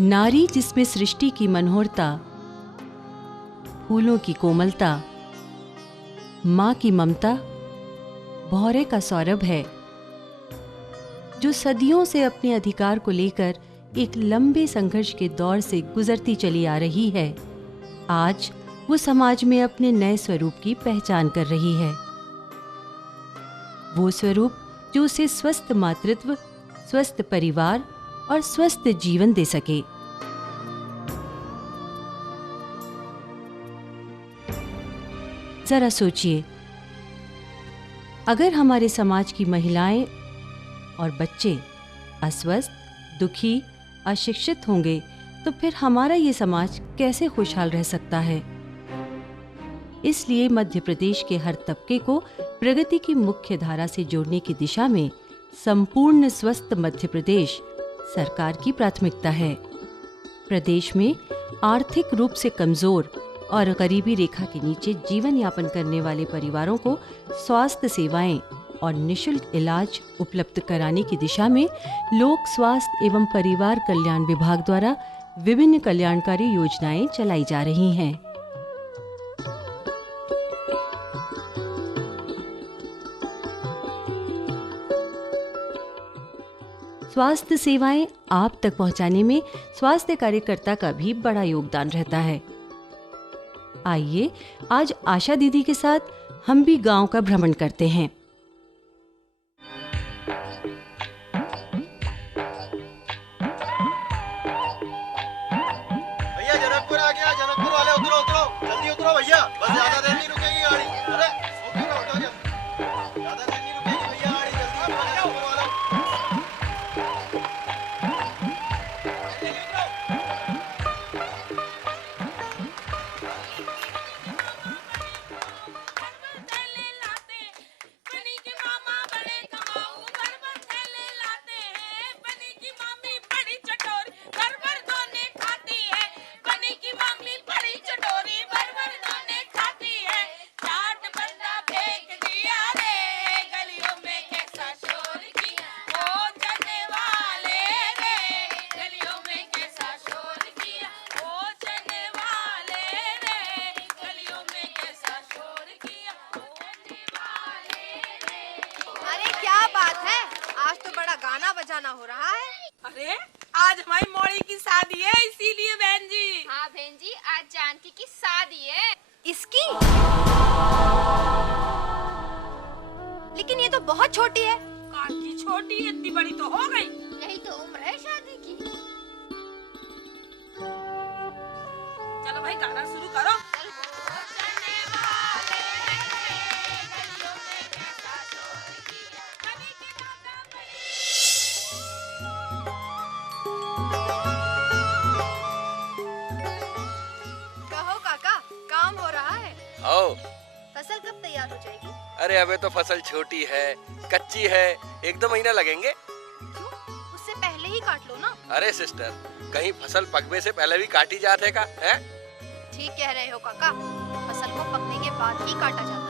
नारी जिसमें सृष्टि की मनोहरता, फूलों की कोमलता, माँ की ममता, भौरे का सौरभ है, जो सदियों से अपने अधिकार को लेकर एक लंबे संघर्ष के दौर से गुजरती चली आ रही है। आज वो समाज में अपने नए स्वरूप की पहचान कर रही है। वो स्वरूप जो उसे स्वस्थ मातृत्व, स्वस्थ परिवार और स्वस्थ जीवन दे सके। जरा सोचिए, अगर हमारे समाज की महिलाएं और बच्चे अस्वस्थ, दुखी, अशिक्षित होंगे तो फिर हमारा ये समाज कैसे खुशहाल रह सकता है। इसलिए मध्य प्रदेश के हर तबके को प्रगति की मुख्य धारा से जोड़ने की दिशा में संपूर्ण स्वस्थ मध्य प्रदेश सरकार की प्राथमिकता है। प्रदेश में आर्थिक रूप से कमजोर और गरीबी रेखा के नीचे जीवन यापन करने वाले परिवारों को स्वास्थ्य सेवाएं और निःशुल्क इलाज उपलब्ध कराने की दिशा में लोक स्वास्थ्य एवं परिवार कल्याण विभाग द्वारा विभिन्न कल्याणकारी योजनाएं चलाई जा रही हैं। स्वास्थ्य सेवाएं आप तक पहुंचाने में स्वास्थ्य कार्यकर्ता का भी बड़ा योगदान रहता है। आइए आज आशा दीदी के साथ हम भी गांव का भ्रमण करते हैं। भैया जनकपुर आ गया, जनकपुर वाले उतरो उतरो, जल्दी उतरो भैया, बस ज्यादा देर नहीं रुकेगी गाड़ी। अरे उतरो उतरो, ज्यादा देर नहीं रुकेगी भैया गाड़ी, जल्दी उतरो जनकपुर वाले। गाना बजाना हो रहा है। अरे आज हमारी मोड़ी की शादी है, इसीलिए बहन जी। हाँ बहन जी, आज जानकी की शादी है। इसकी? लेकिन ये तो बहुत छोटी है। की छोटी, इतनी बड़ी तो हो गई। यही तो उम्र है शादी की। चलो भाई गाना शुरू करो। फसल कब तैयार हो जाएगी? अरे अबे तो फसल छोटी है, कच्ची है, 1-2 महीना लगेंगे। क्यों? उससे पहले ही काट लो ना। अरे सिस्टर, कहीं फसल पकने से पहले भी काटी जाते का है? ठीक कह रहे हो काका, फसल को पकने के बाद ही काटा जाता है।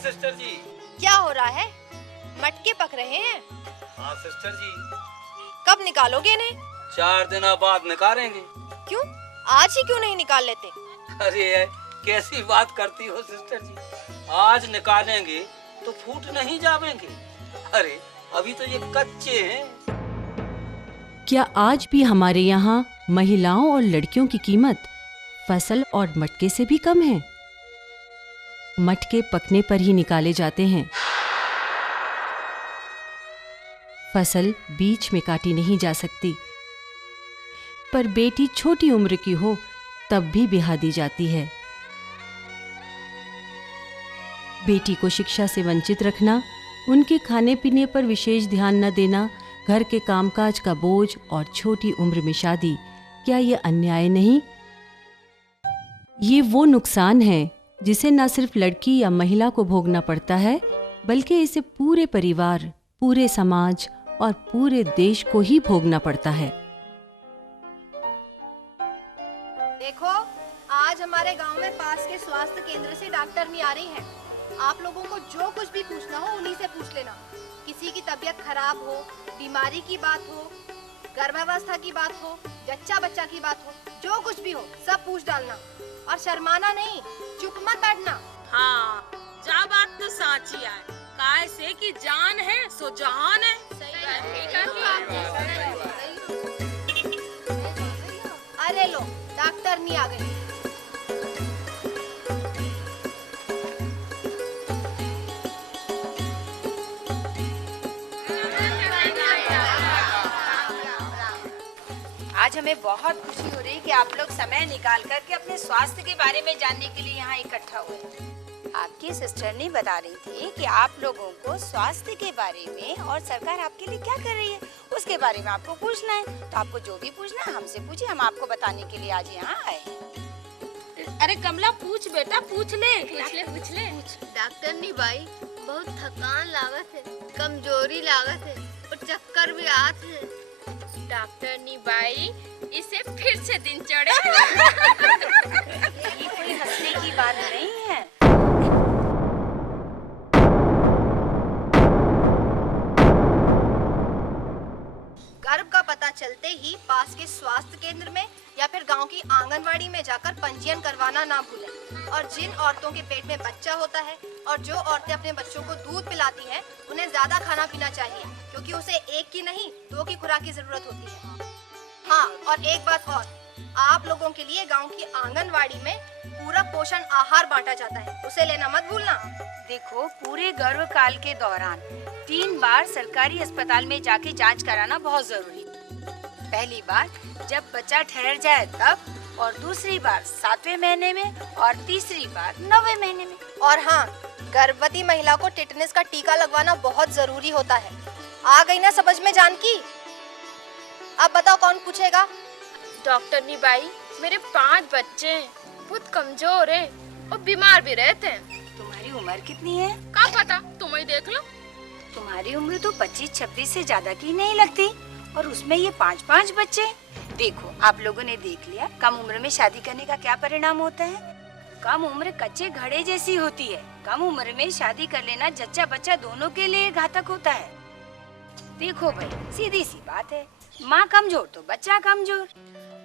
सिस्टर जी, क्या हो रहा है? मटके पक रहे हैं? हाँ सिस्टर जी। कब निकालोगे इन्हें? 4 दिन बाद निकालेंगे। क्यों? आज ही क्यों नहीं निकाल लेते? अरे कैसी बात करती हो सिस्टर जी, आज निकालेंगे तो फूट नहीं जावेंगे। अरे अभी तो ये कच्चे हैं। क्या आज भी हमारे यहाँ महिलाओं और लड़कियों की कीमत फसल और मटके से भी कम है? मटके पकने पर ही निकाले जाते हैं। फसल बीच में काटी नहीं जा सकती, पर बेटी छोटी उम्र की हो तब भी ब्याह दी जाती है। बेटी को शिक्षा से वंचित रखना, उनके खाने पीने पर विशेष ध्यान न देना, घर के कामकाज का बोझ और छोटी उम्र में शादी, क्या ये अन्याय नहीं? ये वो नुकसान है जिसे न सिर्फ लड़की या महिला को भोगना पड़ता है, बल्कि इसे पूरे परिवार, पूरे समाज और पूरे देश को ही भोगना पड़ता है। देखो, आज हमारे गांव में पास के स्वास्थ्य केंद्र से डॉक्टरनी आ रही है। आप लोगों को जो कुछ भी पूछना हो उन्हीं से पूछ लेना। किसी की तबीयत खराब हो, बीमारी की बात हो, गर्भावस्था की बात हो, जच्चा बच्चा की बात हो, जो कुछ भी हो सब पूछ डालना और शर्माना नहीं, चुप मत बैठना। हाँ, जा बात तो साची है। काय से कि जान है सो जहान है। अरे लो, डॉक्टरनी आ गई। आज हमें बहुत खुशी हो रही है कि आप लोग समय निकाल कर के अपने स्वास्थ्य के बारे में जानने के लिए यहाँ इकट्ठा हुए। आपकी सिस्टर ने बता रही थी कि आप लोगों को स्वास्थ्य के बारे में और सरकार आपके लिए क्या कर रही है उसके बारे में आपको पूछना है। तो आपको जो भी पूछना है हमसे पूछिए, हम आपको बताने के लिए आज यहाँ आए हैं। अरे कमला पूछ बेटा, पूछ ले। डॉक्टरनी भाई, बहुत थकान लागत है, कमजोरी लागत है और चक्कर भी आते हैं। डॉक्टरनी भाई, इसे फिर से दिन चढ़े। ये कोई हंसने की बात नहीं है। गर्भ का पता चलते ही पास के स्वास्थ्य केंद्र में या फिर गांव की आंगनवाड़ी में जाकर पंजीयन करवाना ना भूलें। और जिन औरतों के पेट में बच्चा होता है और जो औरतें अपने बच्चों को दूध पिलाती हैं, उन्हें ज्यादा खाना पीना चाहिए, क्योंकि उसे एक की नहीं 2 की खुराक की जरूरत होती है। हाँ, और एक बात और, आप लोगों के लिए गांव की आंगनवाड़ी में पूरक पोषण आहार बांटा जाता है, उसे लेना मत भूलना। देखो, पूरे गर्भकाल के दौरान 3 बार सरकारी अस्पताल में जाके जांच कराना बहुत जरूरी है। पहली बार जब बच्चा ठहर जाए तब, और दूसरी बार 7वें महीने में, और तीसरी बार 9वें महीने में। और हाँ, गर्भवती महिला को टिटनेस का टीका लगवाना बहुत जरूरी होता है। आ गई ना समझ में जानकी? अब बताओ कौन पूछेगा? डॉक्टरनी भाई, मेरे 5 बच्चे हैं, बहुत कमजोर हैं और बीमार भी रहते हैं। तुम्हारी उम्र कितनी है? क्या पता, तुम ही देख लो। तुम्हारी उम्र तो 25-26 से ज्यादा की नहीं लगती, और उसमें ये 5-5 बच्चे। देखो, आप लोगों ने देख लिया कम उम्र में शादी करने का क्या परिणाम होता है। कम उम्र कच्चे घड़े जैसी होती है। कम उम्र में शादी कर लेना जच्चा बच्चा दोनों के लिए घातक होता है। देखो भाई, सीधी सी बात है, माँ कमजोर तो बच्चा कमजोर।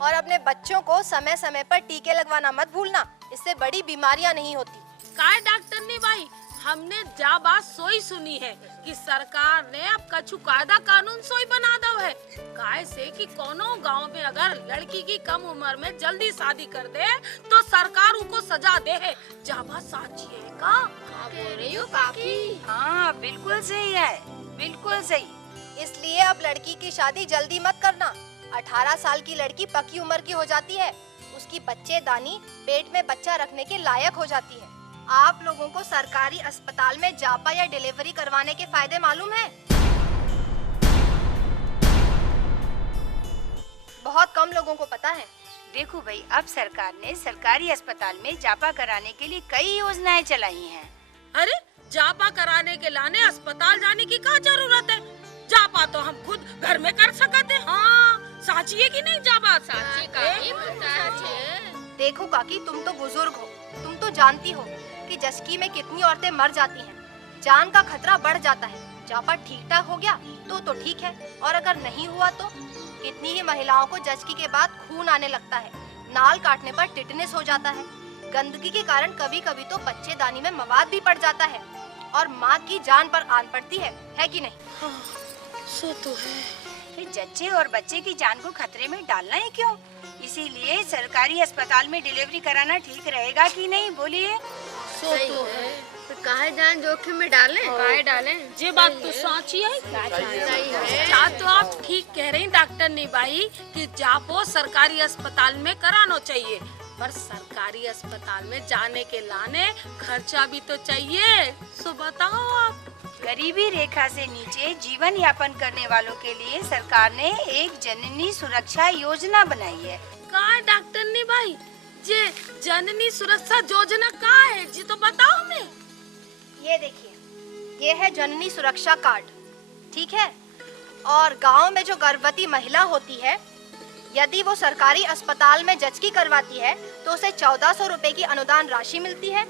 और अपने बच्चों को समय समय पर टीके लगवाना मत भूलना, इससे बड़ी बीमारियां नहीं होती। काय डॉक्टरनी भाई, हमने जा बात सोई सुनी है कि सरकार ने अब कछु कायदा कानून सोई बना दो है। काय से कि कोनो गांव में अगर लड़की की कम उम्र में जल्दी शादी कर दे तो सरकार उनको सजा दे है। जा बात साची है का? बोल रही हो काकी? हाँ, बिल्कुल सही है, बिल्कुल सही। इसलिए अब लड़की की शादी जल्दी मत करना। 18 साल की लड़की पक्की उम्र की हो जाती है, उसकी बच्चेदानी पेट में बच्चा रखने के लायक हो जाती है। आप लोगों को सरकारी अस्पताल में जापा या डिलीवरी करवाने के फायदे मालूम है? बहुत कम लोगों को पता है। देखो भाई, अब सरकार ने सरकारी अस्पताल में जापा कराने के लिए कई योजनाएं चलाई हैं। अरे जापा कराने के लाने अस्पताल जाने की क्या जरूरत है? जापा तो हम खुद घर में कर सकते हैं। हाँ, साची है कि नहीं जापा? साची काकी, साची है। देखो काकी, तुम तो बुजुर्ग हो, तुम तो जानती हो कि जचकी में कितनी औरतें मर जाती हैं। जान का खतरा बढ़ जाता है। जापा ठीक ठाक हो गया तो ठीक है, और अगर नहीं हुआ तो कितनी ही महिलाओं को जचकी के बाद खून आने लगता है, नाल काटने पर टिटनेस हो जाता है। गंदगी के कारण कभी कभी तो बच्चेदानी में मवाद भी पड़ जाता है और माँ की जान पर आन पड़ती है कि नहीं? हाँ, सो तो है। फिर जच्चे और बच्चे की जान को खतरे में डालना है क्यों? इसीलिए सरकारी अस्पताल में डिलीवरी कराना ठीक रहेगा कि नहीं, बोलिए? सो तो है। तो काहे जान जोखिम में डालें? काहे डालें? ये बात तो साची है। क्या तो आप ठीक कह रही डॉक्टरनी भाई कि जापो सरकारी अस्पताल में कराना चाहिए, पर सरकारी अस्पताल में जाने के लाने खर्चा भी तो चाहिए। सो बताओ आप। गरीबी रेखा से नीचे जीवन यापन करने वालों के लिए सरकार ने एक जननी सुरक्षा योजना बनाई है। कहाँ डॉक्टरनी भाई? ये जननी सुरक्षा योजना का है जी, तो बताओ हमें। ये देखिए, ये है जननी सुरक्षा कार्ड, ठीक है। और गांव में जो गर्भवती महिला होती है, यदि वो सरकारी अस्पताल में जचकी करवाती है तो उसे 1400 रुपए की अनुदान राशि मिलती है,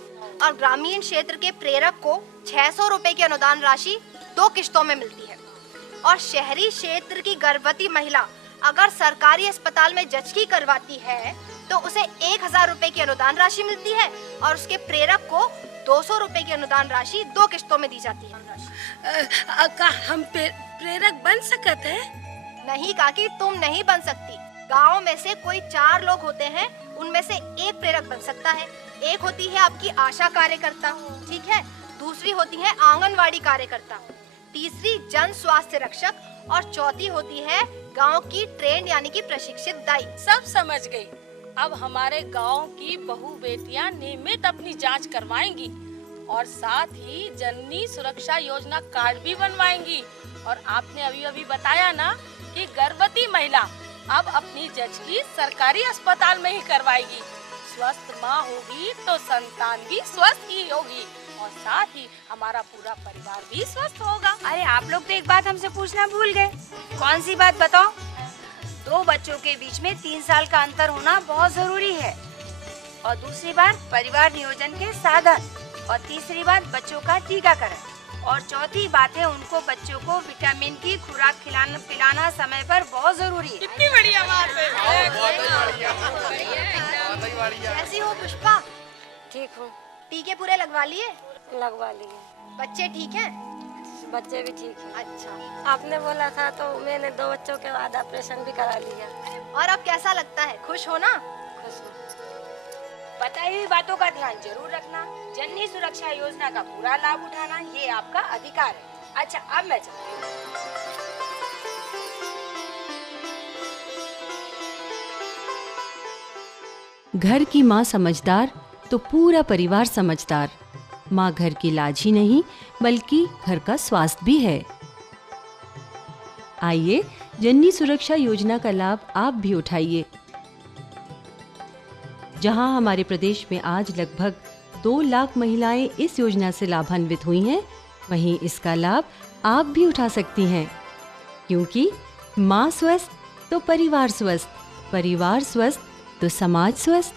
और ग्रामीण क्षेत्र के प्रेरक को 600 रुपए की अनुदान राशि 2 किश्तों में मिलती है। और शहरी क्षेत्र की गर्भवती महिला अगर सरकारी अस्पताल में जचकी करवाती है तो उसे 1000 रुपए की अनुदान राशि मिलती है, और उसके प्रेरक को 200 रुपए की अनुदान राशि 2 किश्तों में दी जाती है। का हम प्रेरक बन सकते हैं? नहीं काकी, तुम नहीं बन सकती। गांव में से कोई 4 लोग होते हैं, उनमें से एक प्रेरक बन सकता है। एक होती है आपकी आशा कार्यकर्ता, ठीक है। दूसरी होती है आंगनवाड़ी कार्यकर्ता, तीसरी जन स्वास्थ्य रक्षक, और चौथी होती है गांव की ट्रेंड यानी कि प्रशिक्षित दाई। सब समझ गई। अब हमारे गांव की बहू बेटियां नियमित अपनी जांच करवाएंगी और साथ ही जननी सुरक्षा योजना कार्ड भी बनवाएंगी। और आपने अभी अभी बताया ना कि गर्भवती महिला अब अपनी जचकी सरकारी अस्पताल में ही करवाएगी। स्वस्थ माँ होगी तो संतान भी स्वस्थ ही होगी, और साथ ही हमारा पूरा परिवार भी स्वस्थ होगा। अरे आप लोग तो एक बात हमसे पूछना भूल गए। कौन सी बात बताओ? 2 बच्चों के बीच में 3 साल का अंतर होना बहुत जरूरी है, और दूसरी बात परिवार नियोजन के साधन, और तीसरी बात बच्चों का टीकाकरण, और चौथी बात है उनको बच्चों को विटामिन की खुराक पिलाना समय पर बहुत जरूरी है। कितनी बढ़िया बात है। कैसी हो पुष्पा? ठीक हूँ। टीके पूरे लगवा लिए? लगवा लिए। बच्चे ठीक हैं? बच्चे भी ठीक हैं। अच्छा। आपने बोला था तो मैंने 2 बच्चों के बाद ऑपरेशन भी करा लिया। और अब कैसा लगता है? खुश हो ना? खुश हूँ। बताई हुई बातों का ध्यान जरूर रखना। जननी सुरक्षा योजना का पूरा लाभ उठाना ये आपका अधिकार है। अच्छा, अब मैं चलती हूँ। घर की माँ समझदार तो पूरा परिवार समझदार। माँ घर की लाज ही नहीं बल्कि घर का स्वास्थ्य भी है। आइए जननी सुरक्षा योजना का लाभ आप भी उठाइए। जहां हमारे प्रदेश में आज लगभग 2 लाख महिलाएं इस योजना से लाभान्वित हुई हैं, वहीं इसका लाभ आप भी उठा सकती हैं, क्योंकि माँ स्वस्थ तो परिवार स्वस्थ, परिवार स्वस्थ तो समाज स्वस्थ।